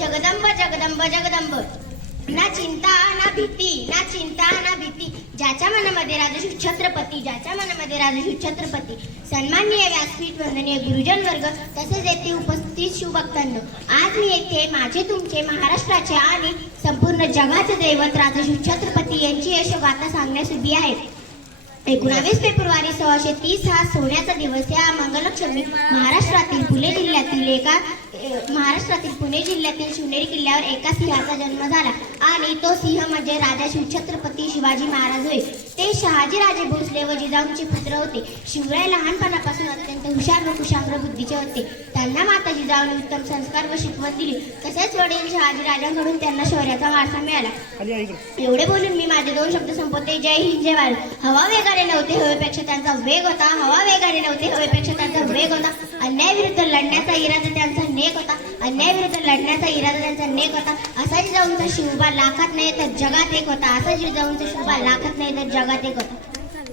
जगदंब जगदंब जगदंब, ना चिंता ना भीती, ना चिंता ना भीती, ज्याच्या मनामध्ये राजश्री छत्रपती, ज्याच्या मनामध्ये राजश्री छत्रपती. सन्माननीय व्यासपीठ, वंदनीय गुरुजन वर्ग, तसेच येथे उपस्थित शिवभक्तांनो, आज मी येथे माझे तुमचे महाराष्ट्राचे आणि संपूर्ण जगाचे दैवत राजश्री छत्रपती यांची यशोगाथा सांगण्यास उभी आहे. 19 फेब्रुवारी 1630 हा सोन्याचा दिवस. या मंगलक्षमी महाराष्ट्रातील पुणे जिल्ह्यातील शिवनेरी किल्ल्यावर एका सिंहाचा जन्म झाला आणि तो सिंह म्हणजे राजा शिवछत्रपती शिवाजी महाराज होय. ते शहाजीराजे भोसले व जिजाऊंचे पुत्र होते. शिवराय लहानपणापासून अत्यंत हुशार व कुशाग्र बुद्धीचे होते. त्यांना माता जिजाऊने उत्तम संस्कार व शिकवण दिली. तसेच वडील शहाजीराजांकडून त्यांना शौर्याचा वारसा मिळाला. एवढे बोलून मी माझे 2 शब्द संपवते. जय हिंद, जय भारत. हवा वेगाने नव्हते, हवेपेक्षा त्यांचा वेग होता. हवा वेगाने नव्हते, हवेपेक्षा त्यांचा वेग होता. अन्यायाविरुद्ध लढण्याचा इरादा त्यांचा नेक होता. अन्यायाविरुद्ध लढण्याचा इरादा त्यांचा नेक होता. असा जिजाऊंचा शिवबा लाखात नाही तर जगात एक होता. असा जिजाऊंचा शिवबा लाखात नाही तर जगात एक होता.